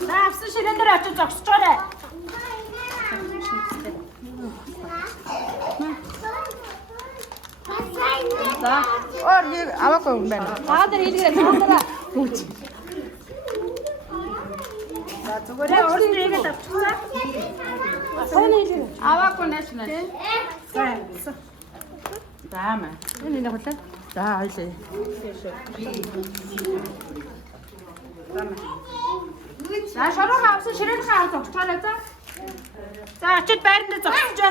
За авсан ширээн дээр очиж зогсчоорой. За Оор аваагүй юм байна. та нар хэлгээрэй таанараа. За зүгээр өөрсдөө хийгээд авчихсан. Сайн хэлээ. Аваагүй наашна. За. Заамаа. Энэ нэг хулаа. За ойлээ. За шороо авсан ширээнийхээ авч зогсоорой за. За очиж байранд зогсчихъя.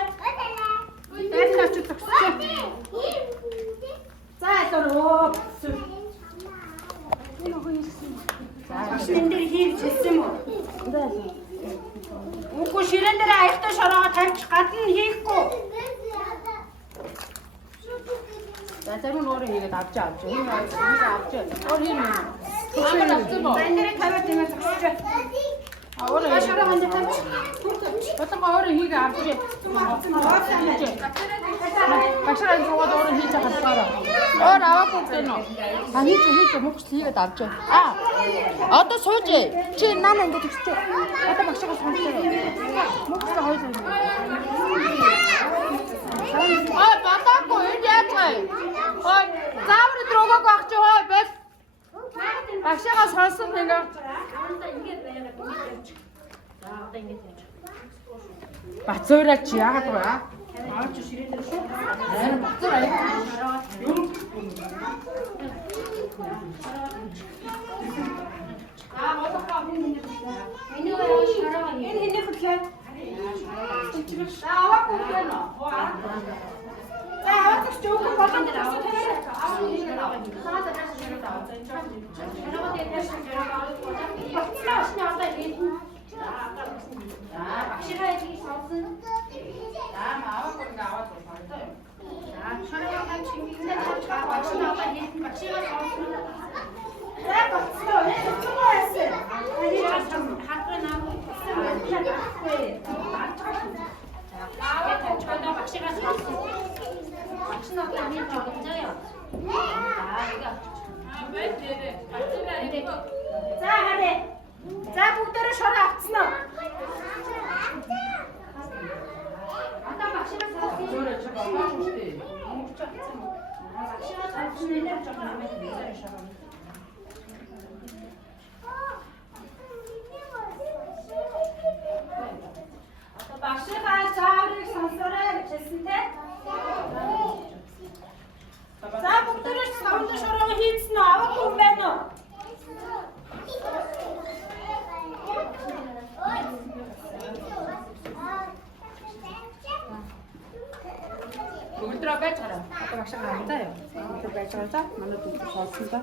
Байранд очиж зогсчихъя. За дөрөө. Машин дээр хийж хэлсэн юм уу? Үгүй ширээн дээр аяхтай шороогоо тавьчих гадна хийхгүй. За зарим нь өөрөө хийгээд авч. Энэ авч. Өөр юм. Амар авсан боо. Энэ дээр тавиад тиймээ зогсчих. Өөрөө шороогоо энэ тавьчих. Батга өөрөө хийгээ авч. Багшаа зугаад өөрөө хийж чадхаараа. Өөр аваагүй гэнэ. Хийж мөхс хийгээд авч. Одоо сууж. Чи наа ингэж өчтэй. Одоо багшаа сонсоо. Мөхс хоёул. Батаагүй энэ яаж вэ? Ой, заавар дрогог баг чи хой бэл. Багшаа сонсон ингээ. Бацуураа чи яагаад вэ? Аач ширээ дээр шүү. Бацуураа юу? Энэ хэний хөтлөө? Аваагүй гэнэ. За аваач ч үгүй болон дээр аваа. За харъя. За бүгдээрээ шороо авцсан уу? Одоо багшаа саасан. Зөөрэ чи болооч үстэй. Амгч авцсан уу? Багшаа саасан нэлээд жоо намайг нэлээд шороо. Одоо багшаа зааврыг сонсоорой гэж хэлсэн те. За бүгдээрээ саунд шороо хийцэн үү? Авахгүй юм байна уу? Бүгдроо байж гараа. Одоо багшаа гараа яа. Одоо байж байгаа за. Манай дүү сонссон да.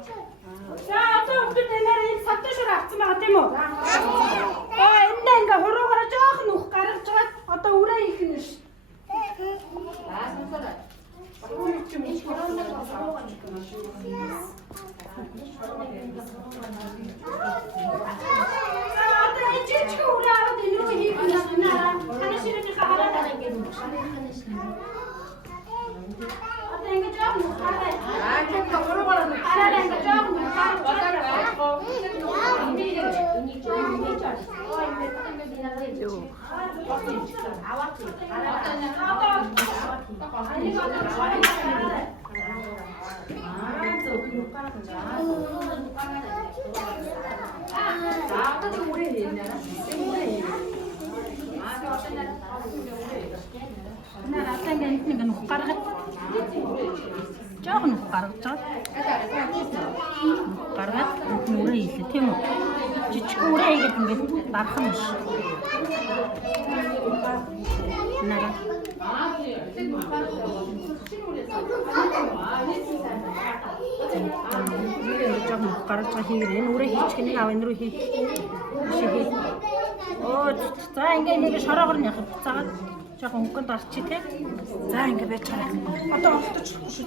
За одоо бүгд энээр энэ савтай шороо авсан байгаа тийм үү? Эндээ ингээ хуруугаараа жоохон нүх гаргаж байгаа. Одоо үрээ их нь ш. За сонсоорой. Бүгд ч юм уу шорооноо хуруугаар нь шүү. Одоо энэ жижиг үрээ аваад энэ рүү хийх юм байна. Хана ширээний хараад байгаа юм. Одоо ингэ жоохон нүх гаргая. Тэг хуруугаараа нь хараад ингэ жоохон нүх жоохон нүх гаргаж байгаа. Гаргаад нүрээ хийлээ тийм үү? Жижиг үрээ хийгээд ингээд дарах юм биш. Нара. Жоохон нүх гаргаж байгаа хийгэр энэ үрээ хийчих нэг ав энэ рүү хий. Оо за ингээд нэг шороогоор нь яхад буцаагаад жоохон өнгөнд орчих тийм. За ингээд байж байгаа. Одоо олдочихгүй шүү.